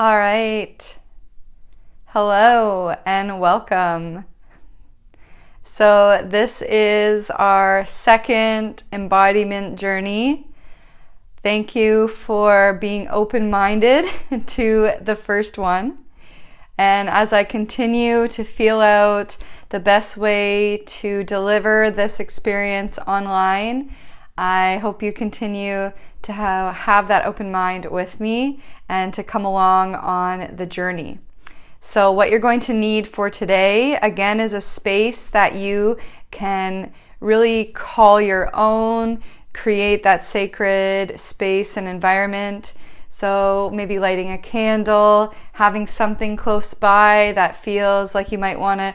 All right. Hello and welcome. So this is our second embodiment journey. Thank you for being open-minded to the first one. And as I continue to feel out the best way to deliver this experience online, I hope you continue to have that open mind with me and to come along on the journey. So what you're going to need for today, again, is a space that you can really call your own, create that sacred space and environment. So maybe lighting a candle, having something close by that feels like you might want to,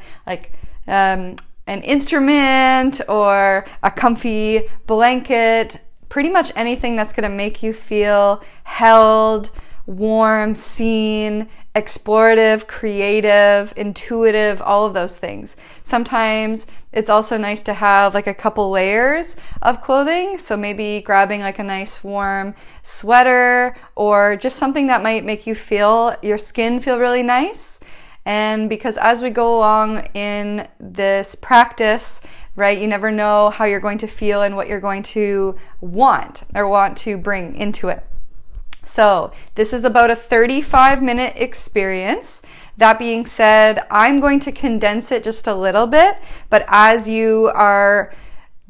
an instrument or a comfy blanket, pretty much anything that's going to make you feel held, warm, seen, explorative, creative, intuitive, all of those things. Sometimes it's also nice to have like a couple layers of clothing. So maybe grabbing like a nice warm sweater or just something that might make you feel your skin feel really nice. And because as we go along in this practice, right, you never know how you're going to feel and what you're going to want to bring into it. So this is about a 35-minute experience. That being said, I'm going to condense it just a little bit, but as you are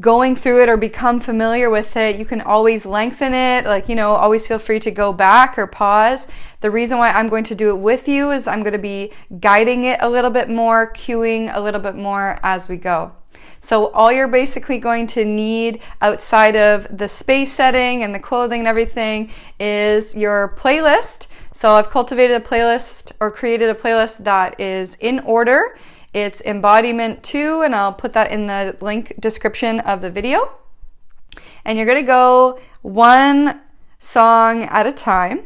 going through it or become familiar with it, you can always lengthen it, always feel free to go back or pause. The reason why I'm going to do it with you is I'm going to be guiding it a little bit more, cueing a little bit more as we go. So all you're basically going to need outside of the space setting and the clothing and everything is your playlist. So I've cultivated a playlist or created a playlist that is in order. It's Embodiment 2, and I'll put that in the link description of the video. And you're going to go one song at a time.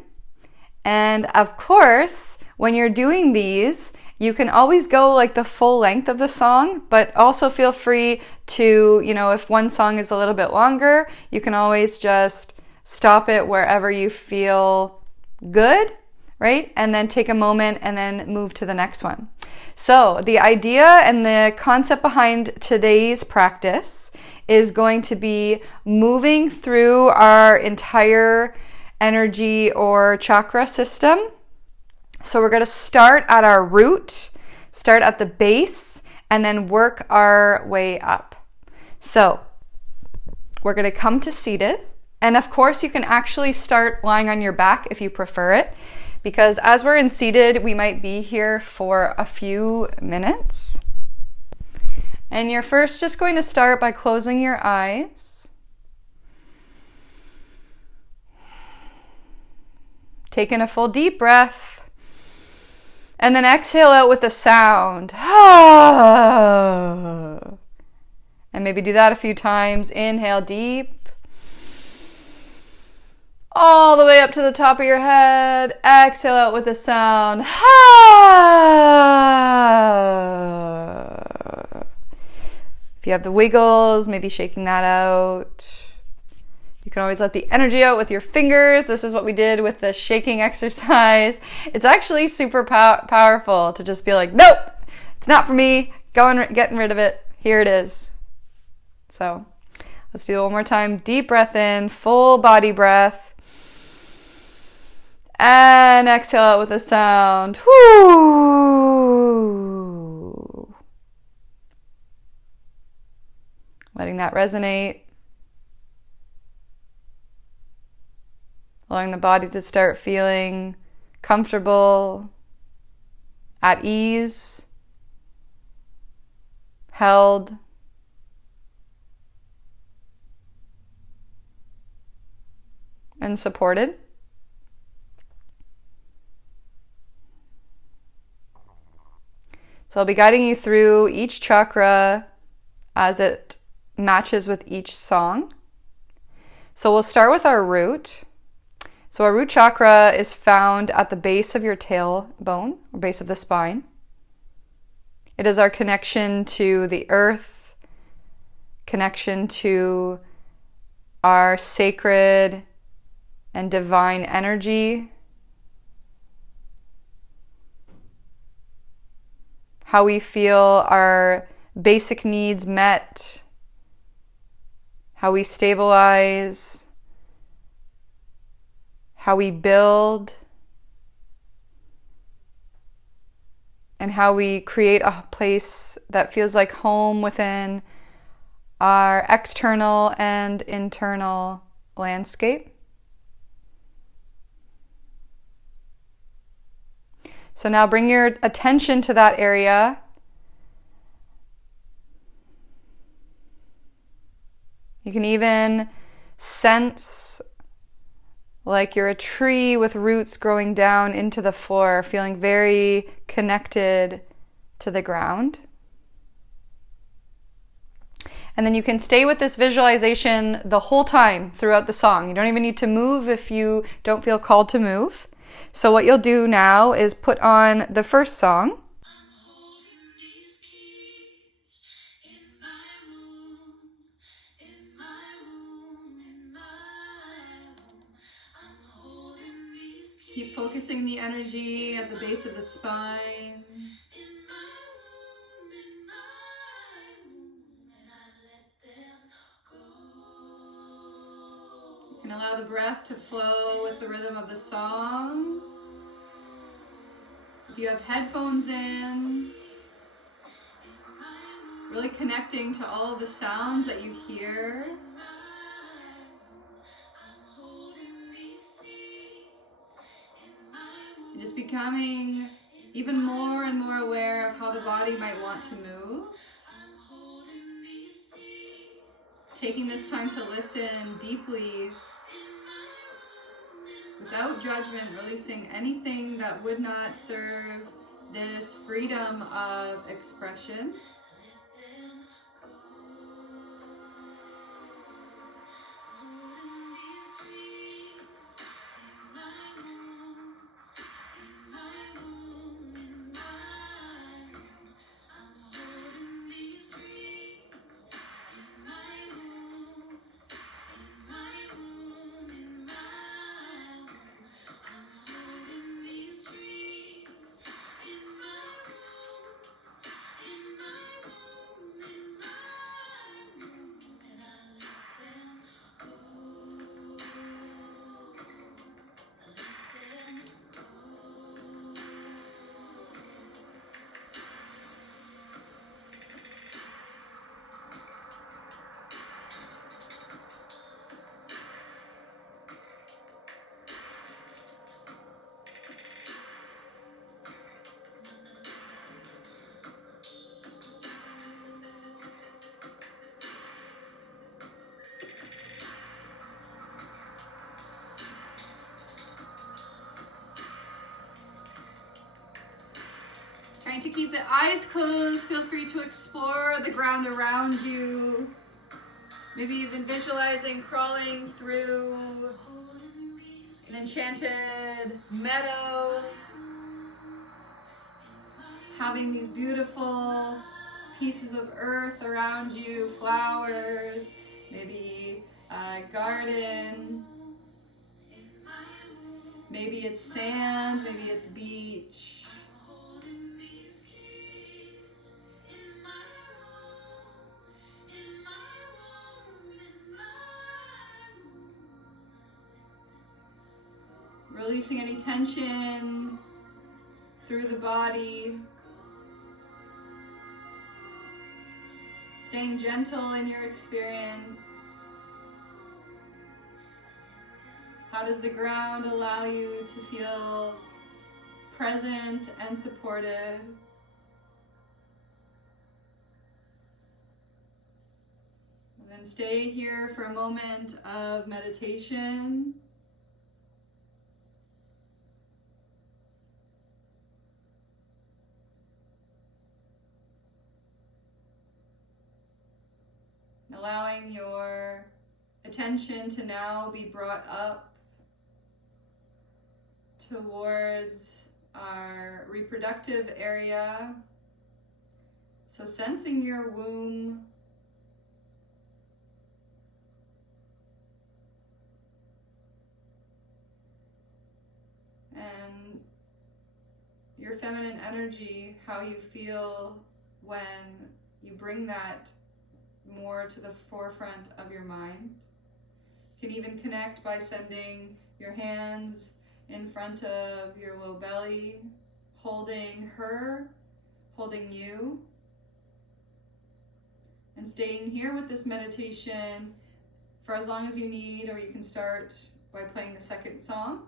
And of course, when you're doing these, you can always go like the full length of the song, but also feel free to, if one song is a little bit longer, you can always just stop it wherever you feel good, right? And then take a moment and then move to the next one. So the idea and the concept behind today's practice is going to be moving through our entire energy or chakra system. So we're going to start at our root, start at the base, and then work our way up. So we're going to come to seated. And of course, you can actually start lying on your back if you prefer it, because as we're in seated, we might be here for a few minutes. And you're first just going to start by closing your eyes. Taking a full deep breath. And then exhale out with a sound. And maybe do that a few times. Inhale deep. All the way up to the top of your head. Exhale out with a sound. If you have the wiggles, maybe shaking that out. You can always let the energy out with your fingers. This is what we did with the shaking exercise. It's actually super powerful to just be like, nope, it's not for me. Getting rid of it. Here it is. So let's do it one more time. Deep breath in, full body breath. And exhale out with a sound. Whoo. Letting that resonate. Allowing the body to start feeling comfortable, at ease, held. And supported. So I'll be guiding you through each chakra as it matches with each song. So we'll start with our root. So our root chakra is found at the base of your tailbone, or base of the spine. It is our connection to the earth, connection to our sacred and divine energy, how we feel our basic needs met, how we stabilize, how we build, and how we create a place that feels like home within our external and internal landscape. So now bring your attention to that area. You can even sense like you're a tree with roots growing down into the floor, feeling very connected to the ground. And then you can stay with this visualization the whole time throughout the song. You don't even need to move if you don't feel called to move. So what you'll do now is put on the first song. Keep focusing the energy at the base of the spine. And allow the breath to flow with the rhythm of the song. If you have headphones in, really connecting to all of the sounds that you hear. And just becoming even more and more aware of how the body might want to move. Taking this time to listen deeply without judgment, releasing anything that would not serve this freedom of expression. Trying to keep the eyes closed, feel free to explore the ground around you. Maybe even visualizing crawling through an enchanted meadow. Having these beautiful pieces of earth around you, flowers, maybe a garden. Maybe it's sand, maybe it's beach. Releasing any tension through the body. Staying gentle in your experience. How does the ground allow you to feel present and supported? And then stay here for a moment of meditation. Allowing your attention to now be brought up towards our reproductive area. So sensing your womb. And your feminine energy, how you feel when you bring that more to the forefront of your mind. You can even connect by sending your hands in front of your low belly, holding her, holding you, and staying here with this meditation for as long as you need, or you can start by playing the second song.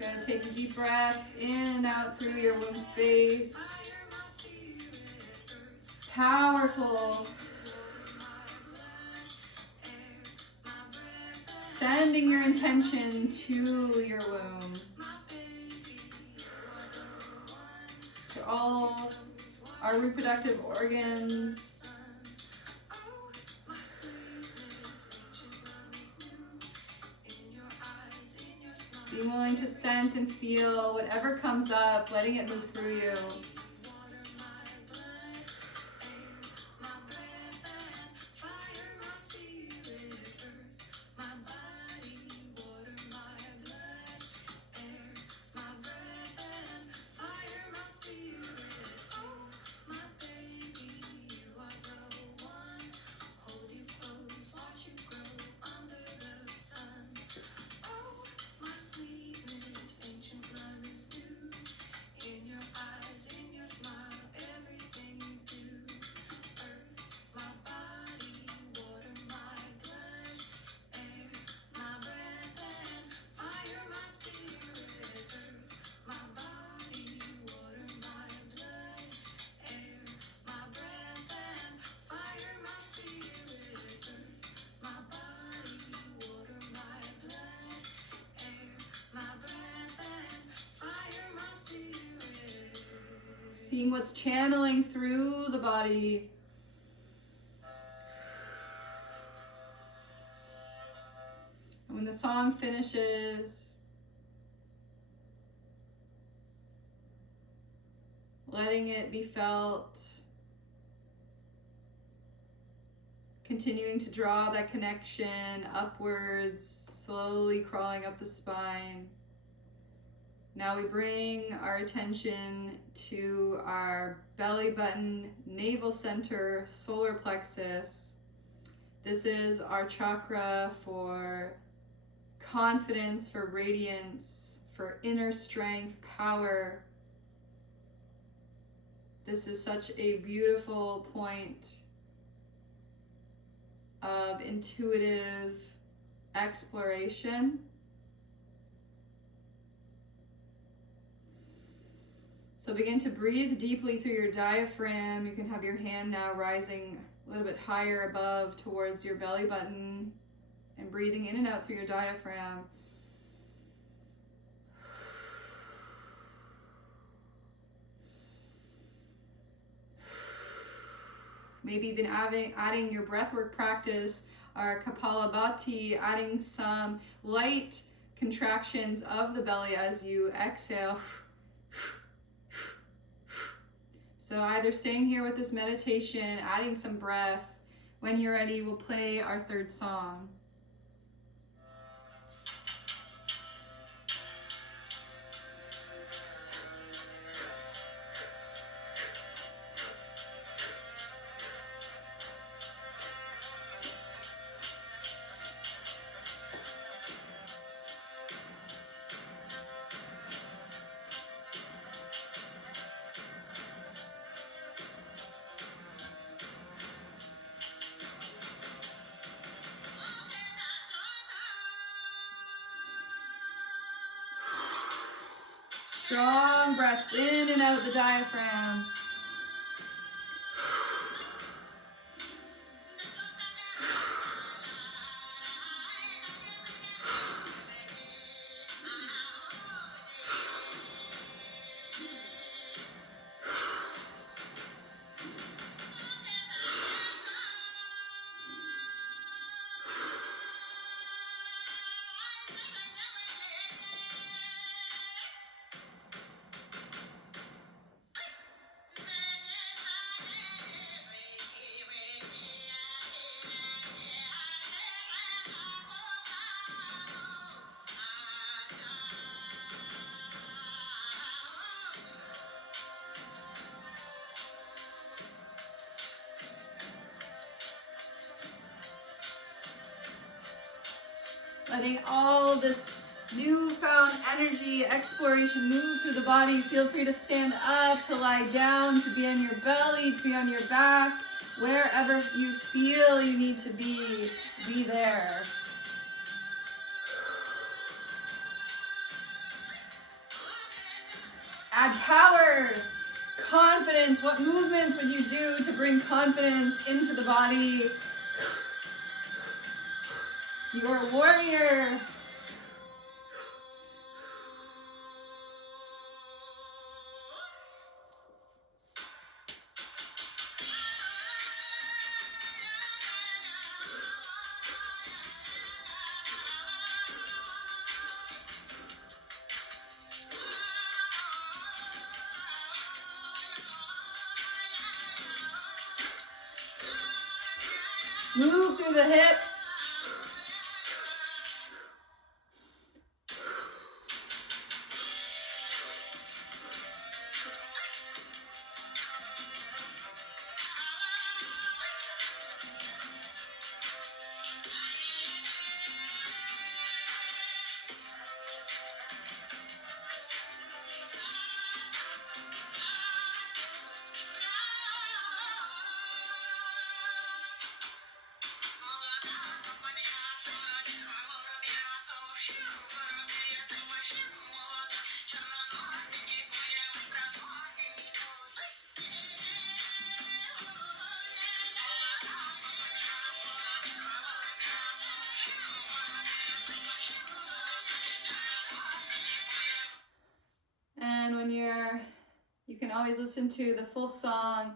Gonna take deep breaths in and out through your womb space. Powerful. Sending your intention to your womb. To all our reproductive organs. Being willing to sense and feel whatever comes up, letting it move through you. Seeing what's channeling through the body. And when the song finishes, letting it be felt, continuing to draw that connection upwards, slowly crawling up the spine. Now we bring our attention to our belly button, navel center, solar plexus. This is our chakra for confidence, for radiance, for inner strength, power. This is such a beautiful point of intuitive exploration. So begin to breathe deeply through your diaphragm. You can have your hand now rising a little bit higher above towards your belly button and breathing in and out through your diaphragm. Maybe even adding your breathwork practice, our Kapalabhati, adding some light contractions of the belly as you exhale. So either staying here with this meditation, adding some breath. When you're ready, we'll play our third song. Strong breaths in and out the diaphragm. Letting all this newfound energy, exploration move through the body. Feel free to stand up, to lie down, to be on your belly, to be on your back. Wherever you feel you need to be there. Add power, confidence. What movements would you do to bring confidence into the body? You're a warrior. Move through the hips. And when you can always listen to the full song.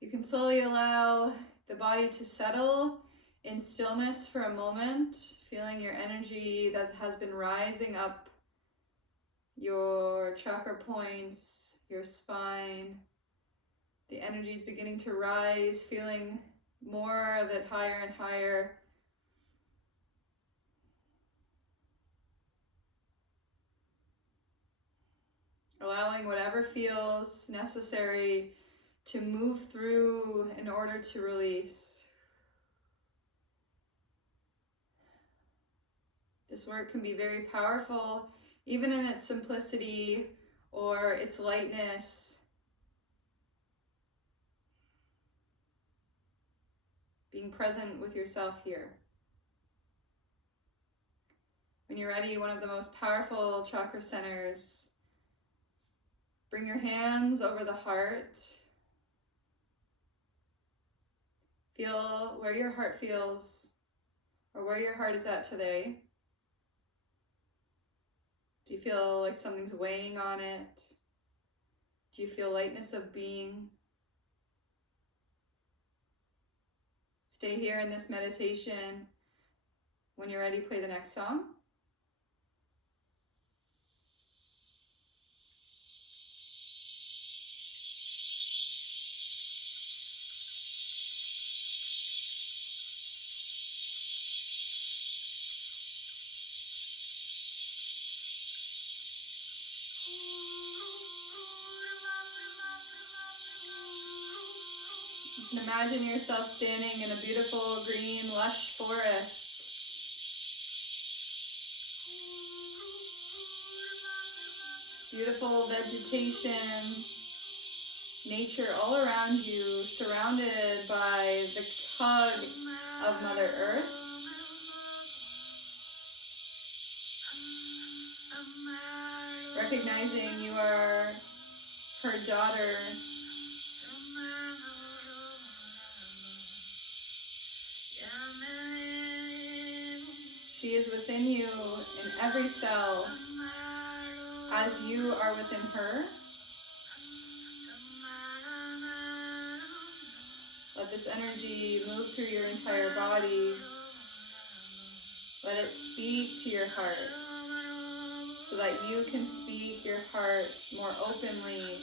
You can slowly allow the body to settle in stillness for a moment, feeling your energy that has been rising up your chakra points, your spine. The energy is beginning to rise, feeling more of it higher and higher. Allowing whatever feels necessary to move through in order to release. This work can be very powerful, even in its simplicity or its lightness. Being present with yourself here. When you're ready, one of the most powerful chakra centers. Bring your hands over the heart. Feel where your heart feels, or where your heart is at today. Do you feel like something's weighing on it? Do you feel lightness of being? Stay here in this meditation. When you're ready, play the next song. You can imagine yourself standing in a beautiful green lush forest. Beautiful vegetation, nature all around you, surrounded by the hug of Mother Earth. Recognizing you are her daughter. She is within you in every cell, as you are within her. Let this energy move through your entire body. Let it speak to your heart, so that you can speak your heart more openly.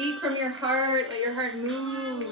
Speak from your heart. Let your heart move.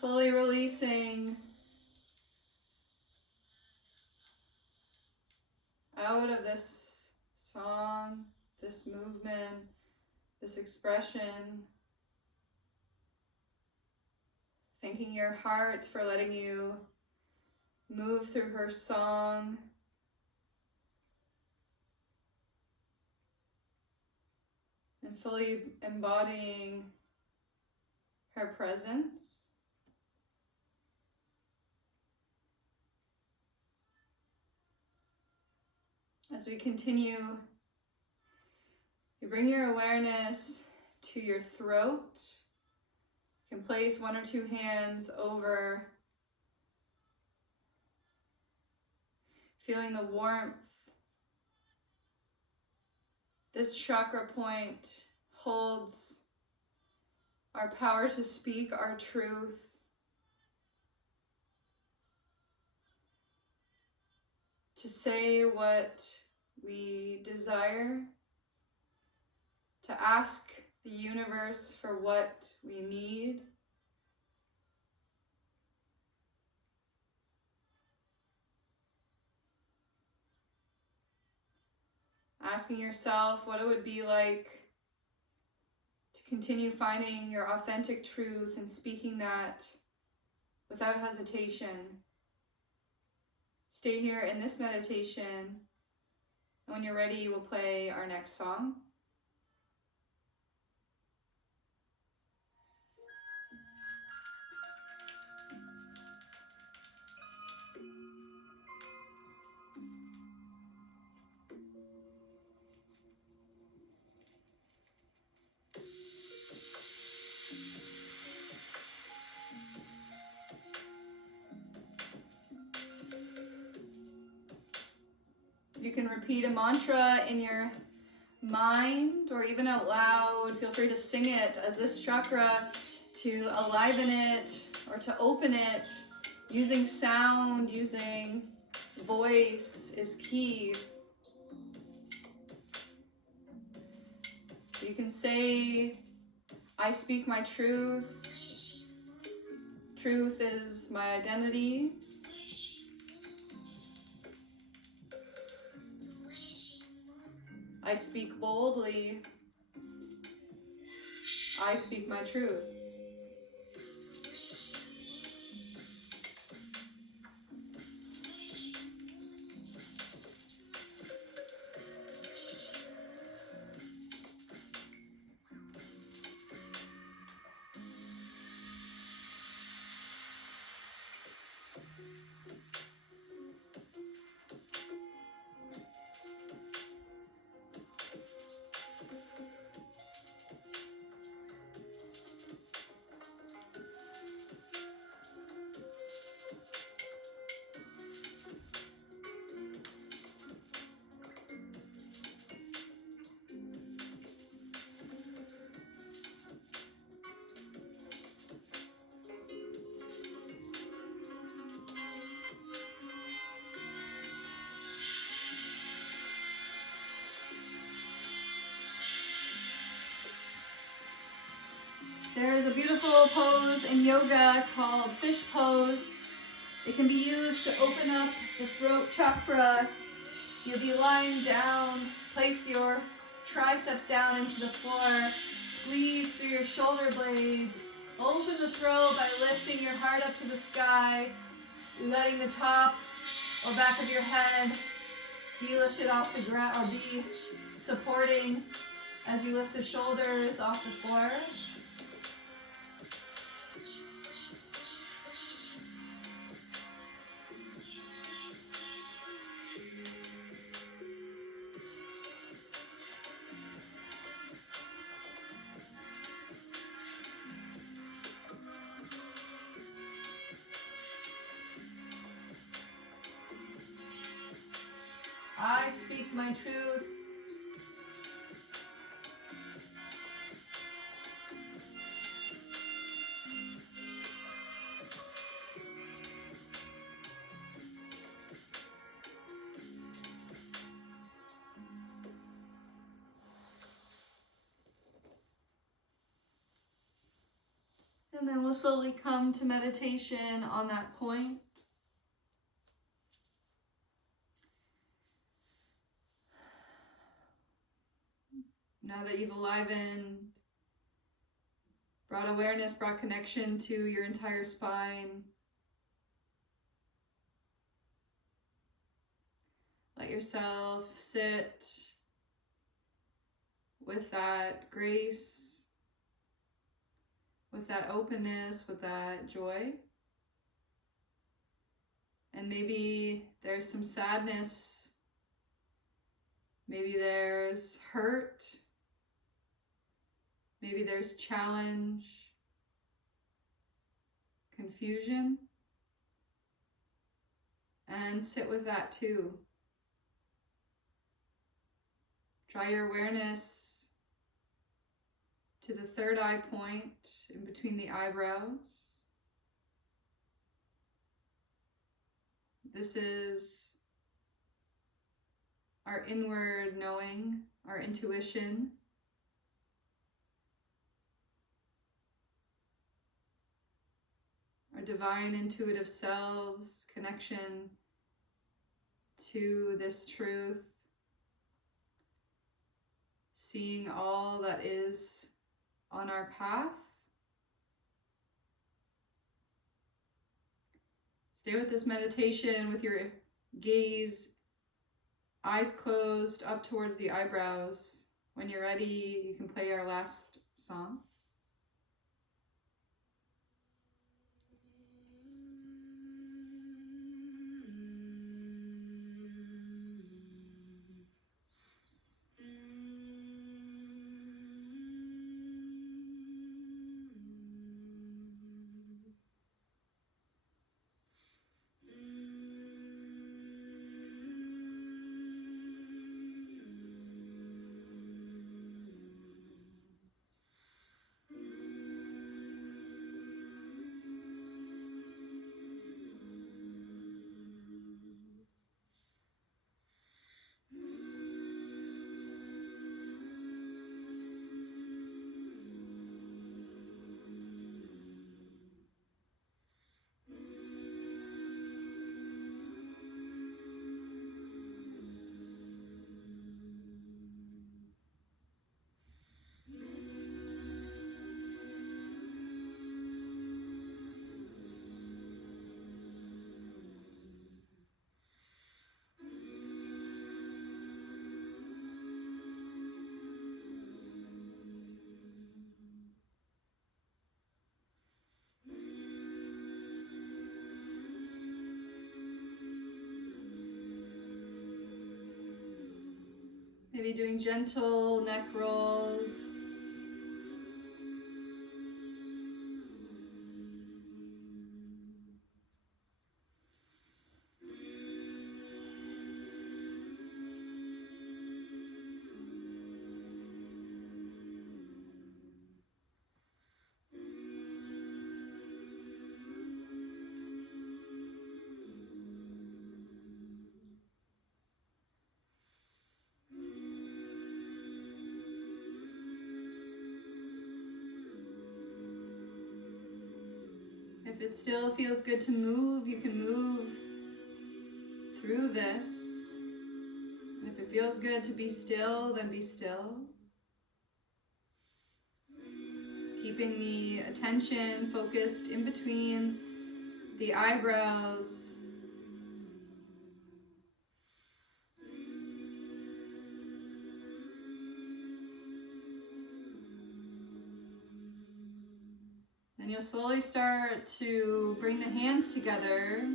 Slowly releasing out of this song, this movement, this expression. Thanking your heart for letting you move through her song. And fully embodying her presence. As we continue, you bring your awareness to your throat. You can place one or two hands over, feeling the warmth. This chakra point holds our power to speak our truth. To say what we desire, to ask the universe for what we need. Asking yourself what it would be like to continue finding your authentic truth and speaking that without hesitation. Stay here in this meditation, and when you're ready, we'll play our next song. You can repeat a mantra in your mind or even out loud. Feel free to sing it as this chakra to aliven it or to open it. Using sound, using voice is key. So you can say, I speak my truth. Truth is my identity. I speak boldly. I speak my truth. a beautiful pose in yoga called fish pose. It can be used to open up the throat chakra. You'll be lying down, place your triceps down into the floor, squeeze through your shoulder blades, open the throat by lifting your heart up to the sky, letting the top or back of your head be lifted off the ground, or be supporting as you lift the shoulders off the floor. I speak my truth. And then we'll slowly come to meditation on that point. Now that you've alivened, brought awareness, brought connection to your entire spine, let yourself sit with that grace, with that openness, with that joy. And maybe there's some sadness, maybe there's hurt, maybe there's challenge, confusion, and sit with that too. Draw your awareness to the third eye point in between the eyebrows. This is our inward knowing, our intuition. Our divine intuitive selves, connection to this truth, seeing all that is on our path. Stay with this meditation with your gaze, eyes closed up towards the eyebrows. When you're ready, you can play our last song. Maybe doing gentle neck rolls. it still feels good to move, you can move through this. And if it feels good to be still, then be still. Keeping the attention focused in between the eyebrows. Then you'll slowly start to bring the hands together.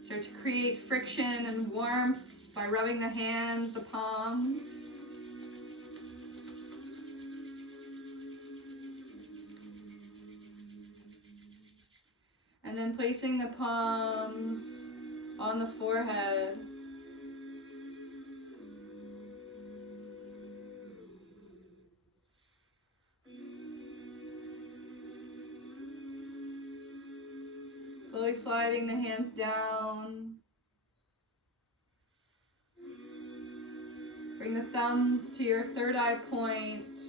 Start to create friction and warmth by rubbing the hands, the palms. And then placing the palms on the forehead. Slowly sliding the hands down. Bring the thumbs to your third eye point.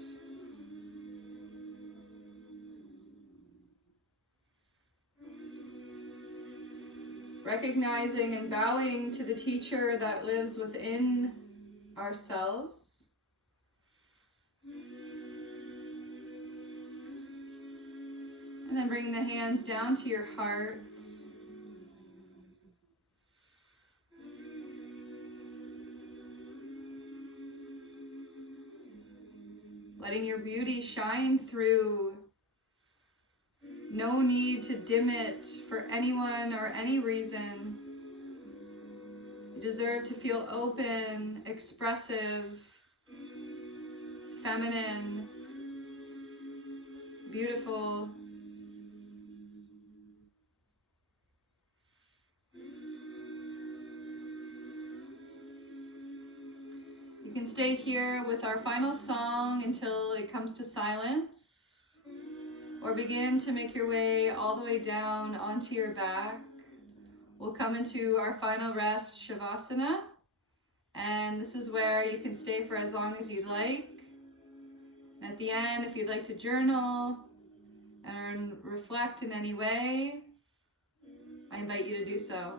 Recognizing and bowing to the teacher that lives within ourselves. And then bringing the hands down to your heart. Letting your beauty shine through. No need to dim it for anyone or any reason. You deserve to feel open, expressive, feminine, beautiful. You can stay here with our final song until it comes to silence, or begin to make your way all the way down onto your back. We'll come into our final rest, Shavasana, and this is where you can stay for as long as you'd like. And at the end, if you'd like to journal and reflect in any way, I invite you to do so.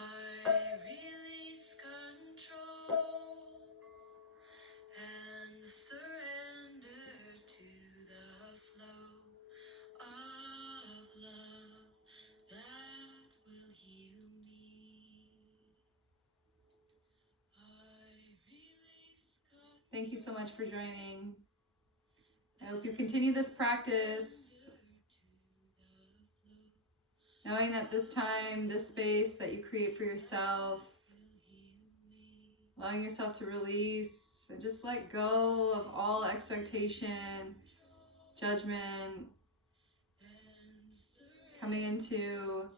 I release control and surrender to the flow of love that will heal me. Thank you so much for joining. I hope you continue this practice Knowing that this time, this space that you create for yourself, allowing yourself to release and just let go of all expectation, judgment, coming into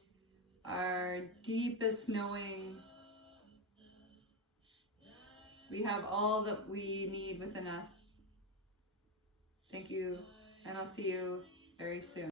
our deepest knowing. We have all that we need within us. Thank you, and I'll see you very soon.